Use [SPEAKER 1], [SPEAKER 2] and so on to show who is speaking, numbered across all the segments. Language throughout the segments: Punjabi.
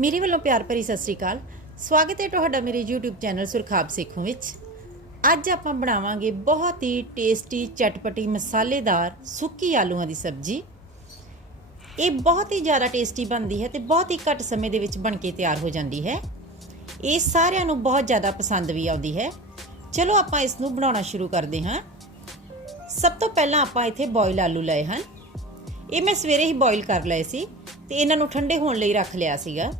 [SPEAKER 1] ਮੇਰੇ ਵੱਲੋਂ ਪਿਆਰ ਭਰੀ ਸਤਿ ਸ੍ਰੀ ਅਕਾਲ। ਸਵਾਗਤ ਹੈ ਤੁਹਾਡਾ ਮੇਰੇ YouTube ਚੈਨਲ ਸੁਰਖਾਬ ਸੇਖੋਂ ਵਿੱਚ। ਅੱਜ ਆਪਾਂ ਬਣਾਵਾਂਗੇ ਬਹੁਤ ਹੀ ਟੇਸਟੀ ਚਟਪਟੀ ਮਸਾਲੇਦਾਰ ਸੁੱਕੀ ਆਲੂਆਂ ਦੀ ਸਬਜ਼ੀ। ਇਹ ਬਹੁਤ ਹੀ ਜ਼ਿਆਦਾ ਟੇਸਟੀ ਬਣਦੀ ਹੈ ਤੇ ਬਹੁਤ ਹੀ ਘੱਟ ਸਮੇਂ ਦੇ ਵਿੱਚ ਬਣ ਕੇ ਤਿਆਰ ਹੋ ਜਾਂਦੀ ਹੈ। ਇਹ ਸਾਰਿਆਂ ਨੂੰ ਬਹੁਤ ਜ਼ਿਆਦਾ ਪਸੰਦ ਵੀ ਆਉਂਦੀ ਹੈ। ਚਲੋ ਆਪਾਂ ਇਸ ਨੂੰ ਬਣਾਉਣਾ ਸ਼ੁਰੂ ਕਰਦੇ ਹਾਂ। ਸਭ ਤੋਂ ਪਹਿਲਾਂ ਆਪਾਂ ਇੱਥੇ ਬੋਇਲ ਆਲੂ ਲਏ ਹਨ। ਇਹ ਮੈਂ ਸਵੇਰੇ ਹੀ ਬੋਇਲ ਕਰ ਲਏ ਸੀ ਤੇ ਇਹਨਾਂ ਨੂੰ ਠੰਡੇ ਹੋਣ ਲਈ ਰੱਖ ਲਿਆ ਸੀਗਾ।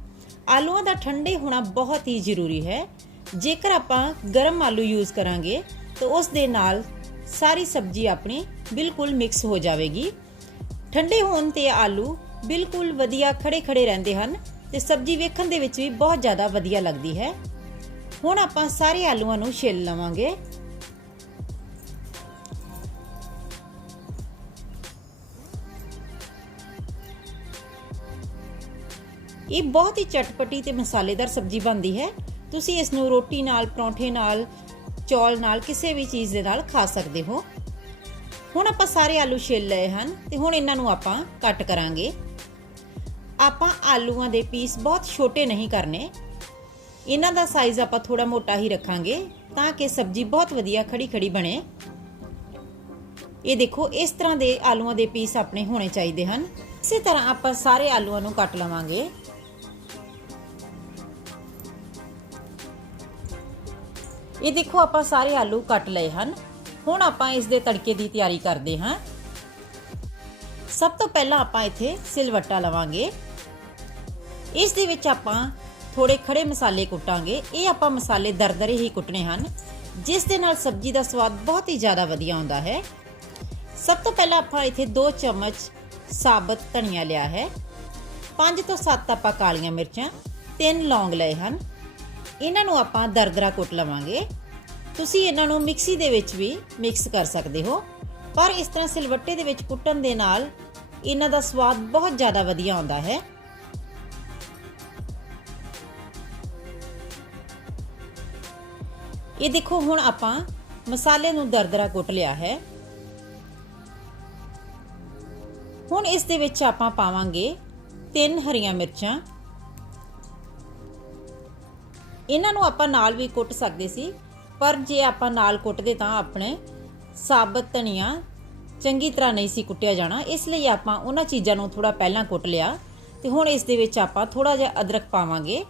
[SPEAKER 1] ਆਲੂਆਂ ਦਾ ਠੰਡੇ ਹੋਣਾ ਬਹੁਤ ਹੀ ਜ਼ਰੂਰੀ ਹੈ। ਜੇਕਰ ਆਪਾਂ ਗਰਮ ਆਲੂ ਯੂਜ਼ ਕਰਾਂਗੇ, ਤਾਂ ਉਸ ਦੇ ਨਾਲ ਸਾਰੀ ਸਬਜ਼ੀ ਆਪਣੀ ਬਿਲਕੁਲ ਮਿਕਸ ਹੋ ਜਾਵੇਗੀ। ਠੰਡੇ ਹੋਣ ਤੇ ਆਲੂ ਬਿਲਕੁਲ ਵਧੀਆ ਖੜੇ ਖੜੇ ਰਹਿੰਦੇ ਹਨ ਤੇ ਸਬਜ਼ੀ ਵੇਖਣ ਦੇ ਵਿੱਚ ਵੀ ਬਹੁਤ ਜ਼ਿਆਦਾ ਵਧੀਆ ਲੱਗਦੀ ਹੈ। ਹੁਣ ਆਪਾਂ ਸਾਰੇ ਆਲੂਆਂ ਨੂੰ ਛਿੱਲ ਲਵਾਂਗੇ। ਇਹ ਬਹੁਤ ਹੀ ਚਟਪਟੀ ਤੇ ਮਸਾਲੇਦਾਰ ਸਬਜ਼ੀ ਬਣਦੀ ਹੈ। ਤੁਸੀਂ ਇਸ ਨੂੰ ਰੋਟੀ ਨਾਲ, ਪਰੌਂਠੇ ਨਾਲ, ਚੌਲ ਨਾਲ ਕਿਸੇ ਵੀ ਚੀਜ਼ ਦੇ ਨਾਲ ਖਾ ਸਕਦੇ ਹੋ। ਹੁਣ ਆਪਾਂ ਸਾਰੇ ਆਲੂ ਛਿੱਲ ਲਏ ਹਨ ਤੇ ਹੁਣ ਇਹਨਾਂ ਨੂੰ ਆਪਾਂ ਕੱਟ ਕਰਾਂਗੇ। ਆਪਾਂ ਆਲੂਆਂ ਦੇ ਪੀਸ ਬਹੁਤ ਛੋਟੇ ਨਹੀਂ ਕਰਨੇ। ਇਹਨਾਂ ਦਾ ਸਾਈਜ਼ ਆਪਾਂ ਥੋੜਾ ਮੋਟਾ ਹੀ ਰੱਖਾਂਗੇ ਤਾਂ ਕਿ ਸਬਜ਼ੀ ਬਹੁਤ ਵਧੀਆ ਖੜੀ ਖੜੀ ਬਣੇ। ਇਹ ਦੇਖੋ, ਇਸ ਤਰ੍ਹਾਂ ਦੇ ਆਲੂਆਂ ਦੇ ਪੀਸ ਆਪਣੇ ਹੋਣੇ ਚਾਹੀਦੇ ਹਨ। ਇਸੇ ਤਰ੍ਹਾਂ ਆਪਾਂ ਸਾਰੇ ਆਲੂਆਂ ਨੂੰ ਕੱਟ ਲਵਾਂਗੇ। ਇਹ ਦੇਖੋ, ਆਪਾਂ ਸਾਰੇ ਆਲੂ ਕੱਟ ਲਏ ਹਨ। ਹੁਣ ਆਪਾਂ ਇਸ ਦੇ ਤੜਕੇ ਦੀ ਤਿਆਰੀ ਕਰਦੇ ਹਾਂ। ਸਭ ਤੋਂ ਪਹਿਲਾਂ ਆਪਾਂ ਇੱਥੇ ਸਿਲਵੱਟਾ ਲਵਾਂਗੇ। ਇਸ ਦੇ ਵਿੱਚ ਆਪਾਂ ਥੋੜੇ ਖੜੇ ਮਸਾਲੇ ਕੁੱਟਾਂਗੇ। ਇਹ ਆਪਾਂ ਮਸਾਲੇ ਦਰਦਰੇ ਹੀ ਕੁੱਟਣੇ ਹਨ। ਜਿਸ ਦੇ ਨਾਲ ਸਬਜ਼ੀ ਦਾ ਸਵਾਦ ਬਹੁਤ ਹੀ ਜ਼ਿਆਦਾ ਵਧੀਆ ਆਉਂਦਾ ਹੈ। ਸਭ ਤੋਂ ਪਹਿਲਾਂ ਆਪਾਂ ਇੱਥੇ 2 ਚਮਚ ਸਾਬਤ ਧਨੀਆ ਲਿਆ ਹੈ। 5 ਤੋਂ 7 ਆਪਾਂ ਕਾਲੀਆਂ ਮਿਰਚਾਂ 3 ਲੌਂਗ ਲਏ ਹਨ। ਇਹਨਾਂ ਨੂੰ ਆਪਾਂ ਦਰਦਰਾ ਕੁੱਟ ਲਵਾਂਗੇ। ਤੁਸੀਂ ਇਹਨਾਂ ਨੂੰ ਮਿਕਸੀ ਦੇ ਵਿੱਚ ਵੀ ਮਿਕਸ ਕਰ ਸਕਦੇ ਹੋ। ਪਰ ਇਸ ਤਰ੍ਹਾਂ ਸਿਲਵੱਟੇ ਦੇ ਵਿੱਚ ਕੁੱਟਣ ਦੇ ਨਾਲ ਇਹਨਾਂ ਦਾ ਸਵਾਦ ਬਹੁਤ ਜ਼ਿਆਦਾ ਵਧੀਆ ਆਉਂਦਾ ਹੈ। ਇਹ ਦੇਖੋ, ਹੁਣ ਆਪਾਂ ਮਸਾਲੇ ਨੂੰ ਦਰਦਰਾ ਕੁੱਟ ਲਿਆ ਹੈ। ਹੁਣ ਇਸ ਦੇ ਵਿੱਚ ਆਪਾਂ ਪਾਵਾਂਗੇ ਤਿੰਨ ਹਰੀਆਂ ਮਿਰਚਾਂ। ਇਹਨਾਂ ਨੂੰ ਆਪਾਂ ਨਾਲ ਵੀ ਕੁੱਟ ਸਕਦੇ ਸੀ, ਪਰ ਜੇ ਆਪਾਂ ਨਾਲ ਕੁੱਟਦੇ ਤਾਂ ਆਪਣੇ ਸਾਬਤ ਧਨੀਆ ਚੰਗੀ ਤਰ੍ਹਾਂ ਨਹੀਂ ਸੀ ਕੁੱਟਿਆ ਜਾਣਾ, ਇਸ ਲਈ ਆਪਾਂ ਉਹਨਾਂ ਚੀਜ਼ਾਂ ਨੂੰ ਥੋੜਾ ਪਹਿਲਾਂ ਕੁੱਟ ਲਿਆ ਤੇ ਹੁਣ ਇਸ ਦੇ ਵਿੱਚ ਆਪਾਂ ਥੋੜਾ ਜਿਹਾ ਅਦਰਕ ਪਾਵਾਂਗੇ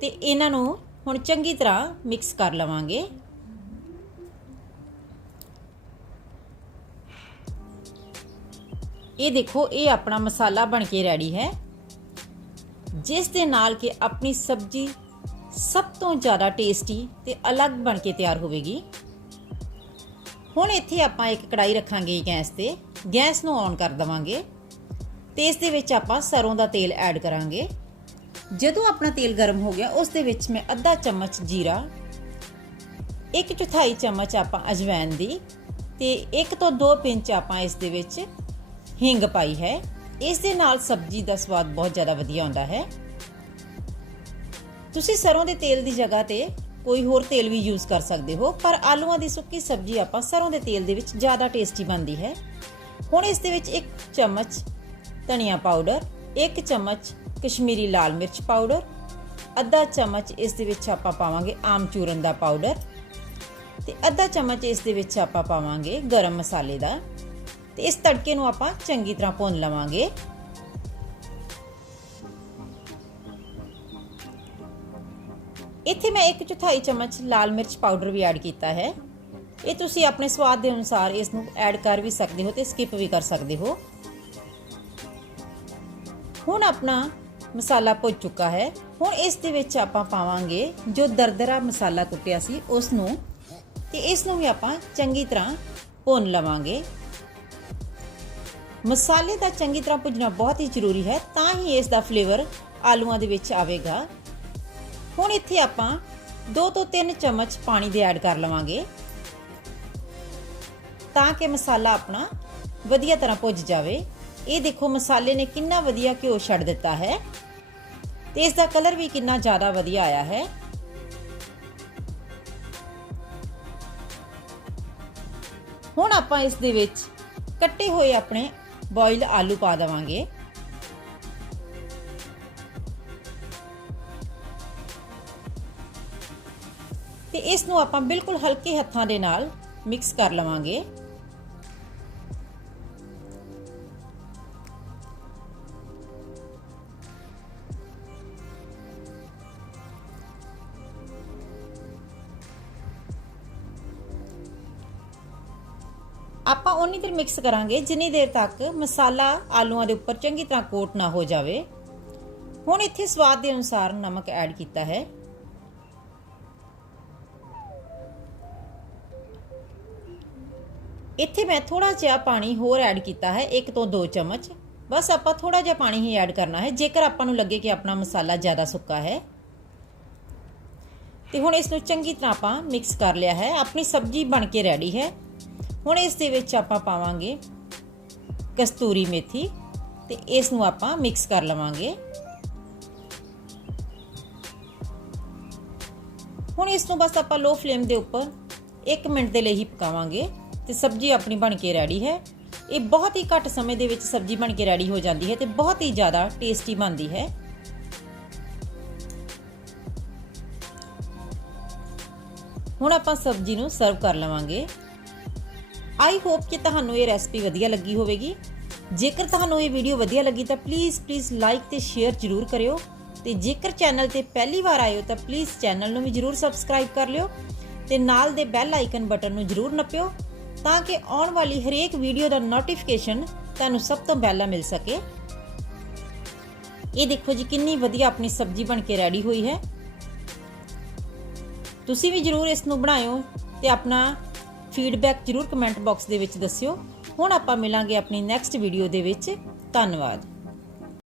[SPEAKER 1] ਤੇ ਇਹਨਾਂ ਨੂੰ ਹੁਣ ਚੰਗੀ ਤਰ੍ਹਾਂ ਮਿਕਸ ਕਰ ਲਵਾਂਗੇ। ਇਹ ਦੇਖੋ, ਇਹ ਆਪਣਾ ਮਸਾਲਾ ਬਣ ਕੇ ਰੈਡੀ ਹੈ। ਜਿਸ ਦੇ ਨਾਲ ਕਿ ਆਪਣੀ ਸਬਜ਼ੀ ਸਭ ਤੋਂ ਜ਼ਿਆਦਾ ਟੇਸਟੀ ਤੇ ਅਲੱਗ ਬਣ ਕੇ ਤਿਆਰ ਹੋਵੇਗੀ। ਹੁਣ ਇੱਥੇ ਆਪਾਂ ਇੱਕ ਕੜਾਈ ਰੱਖਾਂਗੇ ਗੈਸ ਤੇ। ਗੈਸ ਨੂੰ ਔਨ ਕਰ ਦਵਾਂਗੇ ਤੇ ਇਸ ਦੇ ਵਿੱਚ ਆਪਾਂ ਸਰੋਂ ਦਾ ਤੇਲ ਐਡ ਕਰਾਂਗੇ। ਜਦੋਂ ਆਪਣਾ ਤੇਲ ਗਰਮ ਹੋ ਗਿਆ, ਉਸ ਦੇ ਵਿੱਚ ਮੈਂ ਅੱਧਾ ਚਮਚ ਜੀਰਾ, ਇੱਕ ਚੌਥਾਈ ਚਮਚ ਆਪਾਂ ਅਜਵੈਨ ਦੀ ਤੇ ਇੱਕ ਤੋਂ ਦੋ ਪਿੰਚ ਆਪਾਂ ਇਸ ਦੇ ਵਿੱਚ ਹਿੰਗ ਪਾਈ ਹੈ। ਇਸ ਦੇ ਨਾਲ ਸਬਜ਼ੀ ਦਾ ਸਵਾਦ ਬਹੁਤ ਜ਼ਿਆਦਾ ਵਧੀਆ ਆਉਂਦਾ ਹੈ। ਤੁਸੀਂ ਸਰੋਂ ਦੇ ਤੇਲ ਦੀ ਜਗ੍ਹਾ ਤੇ ਕੋਈ ਹੋਰ ਤੇਲ ਵੀ ਯੂਜ਼ ਕਰ ਸਕਦੇ ਹੋ, ਪਰ ਆਲੂਆਂ ਦੀ ਸੁੱਕੀ ਸਬਜ਼ੀ ਆਪਾਂ ਸਰੋਂ ਦੇ ਤੇਲ ਦੇ ਵਿੱਚ ਜ਼ਿਆਦਾ ਟੇਸਟੀ ਬਣਦੀ ਹੈ। ਹੁਣ ਇਸ ਦੇ ਵਿੱਚ ਇੱਕ ਚਮਚ ਧਨੀਆ ਪਾਊਡਰ ਇੱਕ ਚਮਚ ਕਸ਼ਮੀਰੀ ਲਾਲ ਮਿਰਚ ਪਾਊਡਰ ਅੱਧਾ ਚਮਚ ਇਸ ਦੇ ਵਿੱਚ ਆਪਾਂ ਪਾਵਾਂਗੇ ਆਮਚੂਰਨ ਦਾ ਪਾਊਡਰ ਤੇ ਅੱਧਾ ਚਮਚ ਇਸ ਦੇ ਵਿੱਚ ਆਪਾਂ ਪਾਵਾਂਗੇ ਗਰਮ ਮਸਾਲੇ ਦਾ ਤੇ ਇਸ ਤੜਕੇ ਨੂੰ ਆਪਾਂ ਚੰਗੀ ਤਰ੍ਹਾਂ ਭੁੰਨ ਲਵਾਂਗੇ। ਇੱਥੇ ਮੈਂ ਇੱਕ ਚੌਥਾਈ ਚਮਚ ਲਾਲ ਮਿਰਚ ਪਾਊਡਰ ਵੀ ਐਡ ਕੀਤਾ ਹੈ। ਇਹ ਤੁਸੀਂ ਆਪਣੇ ਸਵਾਦ ਦੇ ਅਨੁਸਾਰ ਇਸ ਨੂੰ ਐਡ ਕਰ ਵੀ ਸਕਦੇ ਹੋ ਤੇ ਸਕਿਪ ਵੀ ਕਰ ਸਕਦੇ ਹੋ। ਹੁਣ ਆਪਣਾ ਮਸਾਲਾ ਭੁੱਜ ਚੁੱਕਾ ਹੈ। ਹੁਣ ਇਸ ਦੇ ਵਿੱਚ ਆਪਾਂ ਪਾਵਾਂਗੇ ਜੋ ਦਰਦਰਾ ਮਸਾਲਾ ਕੁੱਟਿਆ ਸੀ ਉਸ ਨੂੰ ਤੇ ਇਸ ਨੂੰ ਵੀ ਆਪਾਂ ਚੰਗੀ ਤਰ੍ਹਾਂ ਭੁੰਨ ਲਵਾਂਗੇ। ਮਸਾਲੇ ਦਾ ਚੰਗੀ ਤਰ੍ਹਾਂ ਭੁੰਨਣਾ ਬਹੁਤ ਹੀ ਜ਼ਰੂਰੀ ਹੈ, ਤਾਂ ਹੀ ਇਸ ਦਾ ਫਲੇਵਰ ਆਲੂਆਂ ਦੇ ਵਿੱਚ ਆਵੇਗਾ। ਹੁਣ ਇੱਥੇ ਆਪਾਂ 2 ਤੋਂ 3 ਚਮਚ ਪਾਣੀ ਦੇ ਐਡ ਕਰ ਲਵਾਂਗੇ ਤਾਂ ਕਿ ਮਸਾਲਾ ਆਪਣਾ ਵਧੀਆ ਤਰ੍ਹਾਂ ਭੁੱਜ ਜਾਵੇ। ਇਹ ਦੇਖੋ ਮਸਾਲੇ ਨੇ ਕਿੰਨਾ ਵਧੀਆ ਘਿਓ ਛੱਡ ਦਿੱਤਾ ਹੈ ਤੇ ਇਸ ਦਾ ਕਲਰ ਵੀ ਕਿੰਨਾ ਜ਼ਿਆਦਾ ਵਧੀਆ ਆਇਆ ਹੈ। ਹੁਣ ਆਪਾਂ ਇਸ ਦੇ ਵਿੱਚ ਕੱਟੇ ਹੋਏ ਆਪਣੇ ਬੋਇਲ ਆਲੂ ਪਾ ਦੇਵਾਂਗੇ। ਤੇ ਇਸ ਨੂੰ ਆਪਾਂ ਬਿਲਕੁਲ ਹਲਕੇ ਹੱਥਾਂ ਦੇ ਨਾਲ ਮਿਕਸ ਕਰ ਲਵਾਂਗੇ। ਆਪਾਂ ਉਨੀ ਦੇਰ ਮਿਕਸ ਕਰਾਂਗੇ ਜਿੰਨੀ ਦੇਰ ਤੱਕ ਮਸਾਲਾ ਆਲੂਆਂ ਦੇ ਉੱਪਰ ਚੰਗੀ ਤਰ੍ਹਾਂ ਕੋਟ ਨਾ ਹੋ ਜਾਵੇ। ਹੁਣ ਇੱਥੇ ਸਵਾਦ ਦੇ ਅਨੁਸਾਰ ਨਮਕ ਐਡ ਕੀਤਾ ਹੈ। ਇੱਥੇ ਮੈਂ ਥੋੜਾ ਜਿਹਾ ਪਾਣੀ ਹੋਰ ਐਡ ਕੀਤਾ ਹੈ, ਇੱਕ ਤੋਂ ਦੋ ਚਮਚ। ਬਸ ਆਪਾਂ ਥੋੜਾ ਜਿਹਾ ਪਾਣੀ ਹੀ ਐਡ ਕਰਨਾ ਹੈ, ਜੇਕਰ ਆਪਾਂ ਨੂੰ ਲੱਗੇ ਕਿ ਆਪਣਾ ਮਸਾਲਾ ਜ਼ਿਆਦਾ ਸੁੱਕਾ ਹੈ। ਤੇ ਹੁਣ ਇਸ ਨੂੰ ਚੰਗੀ ਤਰ੍ਹਾਂ ਆਪਾਂ ਮਿਕਸ ਕਰ ਲਿਆ ਹੈ, ਆਪਣੀ ਸਬਜ਼ੀ ਬਣ ਕੇ ਰੈਡੀ ਹੈ। ਹੁਣ ਇਸ ਦੇ ਵਿੱਚ ਆਪਾਂ ਪਾਵਾਂਗੇ ਕਸਤੂਰੀ ਮੇਥੀ ਤੇ ਇਸ ਨੂੰ ਆਪਾਂ ਮਿਕਸ ਕਰ ਲਵਾਂਗੇ। ਹੁਣ ਇਸ ਨੂੰ ਬਸ ਆਪਾਂ ਲੋ ਫਲੇਮ ਦੇ ਉੱਪਰ 1 ਮਿੰਟ ਦੇ ਲਈ ਹੀ ਪਕਾਵਾਂਗੇ। ਤੇ ਸਬਜ਼ੀ ਆਪਣੀ ਬਣ ਕੇ ਰੈਡੀ ਹੈ। ਇਹ ਬਹੁਤ ਹੀ ਘੱਟ ਸਮੇਂ ਦੇ ਵਿੱਚ ਸਬਜ਼ੀ ਬਣ ਕੇ ਰੈਡੀ ਹੋ ਜਾਂਦੀ ਹੈ ਤੇ ਬਹੁਤ ਹੀ ਜ਼ਿਆਦਾ ਟੇਸਟੀ ਬਣਦੀ ਹੈ। ਹੁਣ ਆਪਾਂ ਸਬਜ਼ੀ ਨੂੰ ਸਰਵ ਕਰ ਲਵਾਂਗੇ। ਆਈ ਹੋਪ ਕਿ ਤੁਹਾਨੂੰ ਇਹ ਰੈਸਪੀ ਵਧੀਆ ਲੱਗੀ ਹੋਵੇਗੀ। ਜੇਕਰ ਤੁਹਾਨੂੰ ਇਹ ਵੀਡੀਓ ਵਧੀਆ ਲੱਗੀ ਤਾਂ ਪਲੀਜ਼ ਪਲੀਜ਼ ਲਾਈਕ ਤੇ ਸ਼ੇਅਰ ਜ਼ਰੂਰ ਕਰਿਓ। ਤੇ ਜੇਕਰ ਚੈਨਲ ਤੇ ਪਹਿਲੀ ਵਾਰ ਆਏ ਹੋ ਤਾਂ ਪਲੀਜ਼ ਚੈਨਲ ਨੂੰ ਵੀ ਜ਼ਰੂਰ ਸਬਸਕ੍ਰਾਈਬ ਕਰ ਲਿਓ ਤੇ ਨਾਲ ਦੇ ਬੈਲ ਆਈਕਨ ਬਟਨ ਨੂੰ ਜ਼ਰੂਰ ਨੱਪਿਓ। ਤਾਂ ਕਿ ਆਉਣ ਵਾਲੀ ਹਰੇਕ ਵੀਡੀਓ ਦਾ ਨੋਟੀਫਿਕੇਸ਼ਨ ਤੁਹਾਨੂੰ ਸਭ ਤੋਂ ਪਹਿਲਾਂ ਮਿਲ ਸਕੇ। ਇਹ ਦੇਖੋ ਜੀ ਕਿੰਨੀ ਵਧੀਆ ਆਪਣੀ ਸਬਜ਼ੀ ਬਣ ਕੇ ਰੈਡੀ ਹੋਈ ਹੈ। ਤੁਸੀਂ ਵੀ ਜ਼ਰੂਰ ਇਸ ਨੂੰ ਬਣਾਇਓ ਤੇ ਆਪਣਾ ਫੀਡਬੈਕ ਜ਼ਰੂਰ ਕਮੈਂਟ ਬਾਕਸ ਦੇ ਵਿੱਚ ਦੱਸਿਓ। ਹੁਣ ਆਪਾਂ ਮਿਲਾਂਗੇ ਆਪਣੀ ਨੈਕਸਟ ਵੀਡੀਓ ਦੇ ਵਿੱਚ। ਧੰਨਵਾਦ।